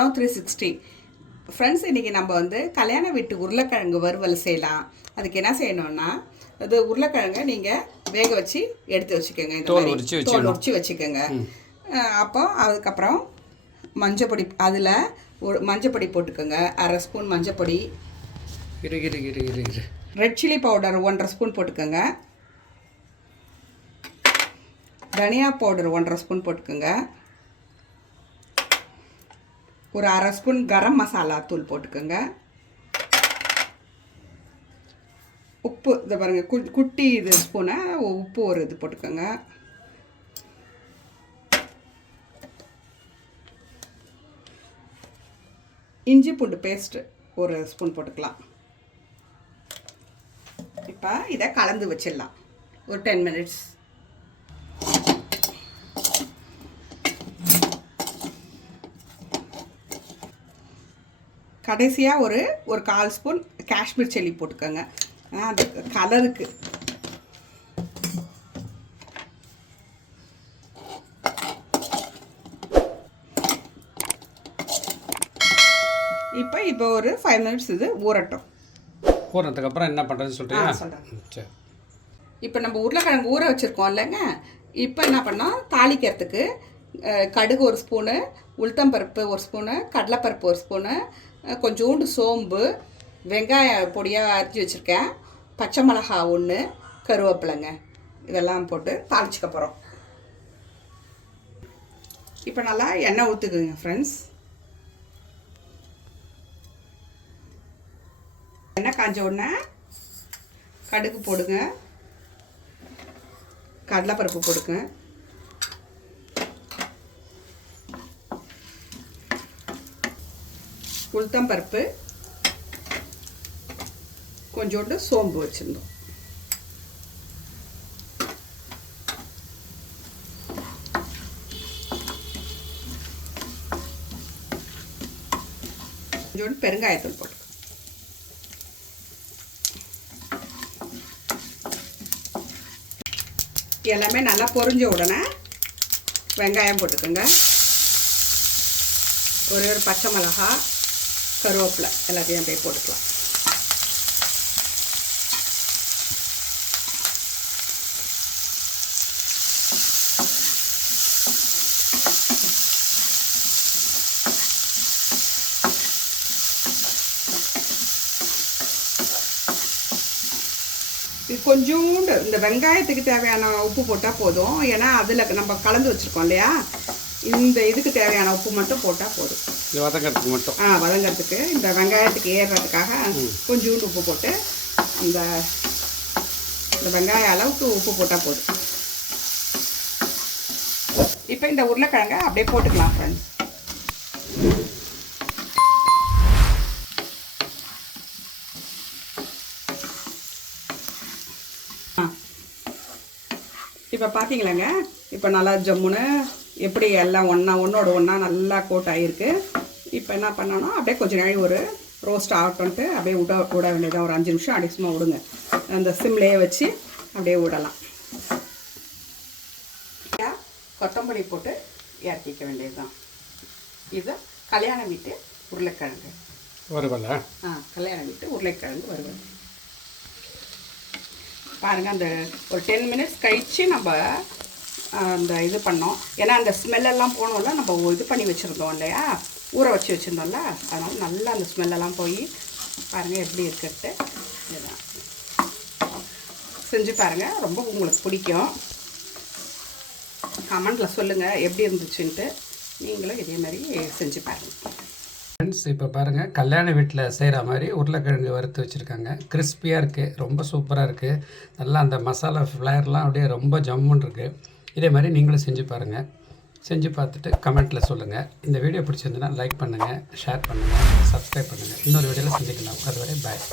MANO 360. Friends, இன்றைக்கி நம்ம வந்து கல்யாண வீட்டு உருளைக்கிழங்கு வறுவல் செய்யலாம். அதுக்கு என்ன செய்யணும்னா, அது உருளைக்கிழங்கை நீங்கள் வேக வச்சு எடுத்து வச்சுக்கோங்க. இந்த மாதிரி தோல் உரிச்சு வச்சுக்கோங்க. அப்போ அதுக்கப்புறம் மஞ்சப்பொடி, அதில் ஒரு மஞ்சப்பொடி போட்டுக்கோங்க. 1/2 ஸ்பூன் மஞ்சப்பொடி. ரெட் சில்லி பவுடர் 1/2 ஸ்பூன் போட்டுக்கோங்க. தனியா பவுடர் 1/2 ஸ்பூன் போட்டுக்கோங்க. ஒரு 1/2 ஸ்பூன் கரம் மசாலா தூள் போட்டுக்கோங்க. உப்பு, இதை பாருங்கள், குட்டி இது ஸ்பூனை உப்பு ஒரு இது போட்டுக்கோங்க. இஞ்சி பூண்டு பேஸ்ட்டு ஒரு ஸ்பூன் போட்டுக்கலாம். இப்போ இதை கலந்து வச்சிடலாம் ஒரு 10 மினிட்ஸ். கடைசியாக ஒரு 1/4 ஸ்பூன் காஷ்மீர் சில்லி போட்டுக்கோங்க, அது கலருக்கு. இப்போ ஒரு 5 மினிட்ஸ் இது ஊறட்டும். ஊறதுக்கப்புறம் என்ன பண்ணுறதுன்னு சொல்கிறேன். சரி, இப்போ நம்ம உருளைக்கிழங்கு ஊற வச்சுருக்கோம் இல்லைங்க. இப்போ என்ன பண்ணோம், தாளிக்கிறதுக்கு கடுகு 1 ஸ்பூனு, உளுத்தம்பருப்பு 1 ஸ்பூனு, கடலைப்பருப்பு 1 ஸ்பூனு, கொஞ்சோண்டு சோம்பு, வெங்காய பொடியாக அரிஞ்சு வச்சுருக்கேன், பச்சை மிளகா 1, கருவேப்பிலைங்க, இதெல்லாம் போட்டு தாளிச்சுக்க போகிறோம். இப்போ நல்லா எண்ணெய் ஊற்றுக்குங்க ஃப்ரெண்ட்ஸ். எண்ணெய் காஞ்ச உடனே கடுகு போடுங்க, கடலைப்பருப்பு போடுங்க, உளுத்தம்பருப்பு, கொஞ்சோண்டு சோம்பு வச்சுருந்தோம். கொஞ்சோண்டு பெருங்காயத்தூள் போட்டு எல்லாமே நல்லா பொரிஞ்ச உடனே வெங்காயம் போட்டுக்கோங்க. ஒரு பச்சை மிளகா, கருவேப்பிலை எல்லாத்தையும் அப்படியே போட்டுக்கலாம். கொஞ்சோண்டு இந்த வெங்காயத்துக்கு தேவையான உப்பு போட்டால் போதும். ஏன்னா அதில் நம்ம கலந்து வச்சுருக்கோம் இல்லையா, இந்த இதுக்கு தேவையான உப்பு மட்டும் போட்டால் போதும். வதங்கிறதுக்கு மட்டும். வதங்கிறதுக்கு, இந்த வெங்காயத்துக்கு ஏறுறதுக்காக கொஞ்சோண்டு உப்பு போட்டு, இந்த வெங்காய அளவுக்கு உப்பு போட்டால் போதும். இப்போ இந்த உருளைக்கிழங்கை அப்படியே போட்டுக்கலாம் ஃப்ரெண்ட்ஸ். இப்போ பார்த்தீங்களாங்க, இப்போ நல்லா ஜம்முன்னு எப்படி எல்லாம் ஒன்றோட ஒன்றா நல்லா கோட் ஆகிருக்கு. இப்போ என்ன பண்ணணும், அப்படியே கொஞ்சம் நாள் ஒரு ரோஸ்ட் ஆகட்டும்ட்டு அப்படியே விட வேண்டியதான். ஒரு 5 நிமிஷம் அடிசுமா விடுங்க. அந்த சிம்லேயே வச்சு அப்படியே விடலாம். கொத்தமல்லி போட்டு இறக்கிக்க வேண்டியது தான். இது கல்யாண வீட்டு உருளைக்கிழங்கு வறுவல். கல்யாண வீட்டு உருளைக்கிழங்கு வறுவல். பாருங்கள், அந்த ஒரு 10 மினிட்ஸ் கழித்து நம்ம அந்த இது பண்ணோம். ஏன்னா அந்த ஸ்மெல்லெல்லாம் போனோம்ல, நம்ம இது பண்ணி வச்சுருந்தோம் இல்லையா, ஊற வச்சு வச்சுருந்தோம்ல, அதனால் நல்லா அந்த ஸ்மெல்லெல்லாம் போய் பாருங்கள் எப்படி இருக்குன்ட்டு. இதுதான் செஞ்சு பாருங்கள், ரொம்ப உங்களுக்கு பிடிக்கும். கமெண்டில் சொல்லுங்கள் எப்படி இருந்துச்சுன்ட்டு. நீங்களும் இதே மாதிரி செஞ்சு பாருங்கள் ஃப்ரெண்ட்ஸ். இப்போ பாருங்கள், கல்யாண வீட்டில் செய்கிற மாதிரி உருளைக்கிழங்கு வறுத்து வச்சுருக்காங்க. கிறிஸ்பியாக இருக்குது, ரொம்ப சூப்பராக இருக்குது. நல்லா அந்த மசாலா ஃப்ளேவர்லாம் அப்படியே ரொம்ப ஜம்முன்னு இருக்குது. இதே மாதிரி நீங்களும் செஞ்சு பாருங்கள். செஞ்சு பார்த்துட்டு கமெண்ட்டில் சொல்லுங்கள். இந்த வீடியோ பிடிச்சிருந்துன்னா லைக் பண்ணுங்கள், ஷேர் பண்ணுங்கள், சப்ஸ்கிரைப் பண்ணுங்கள். இன்னொரு வீடியோவில் சந்திக்கலாம். அதுவரை பாய்.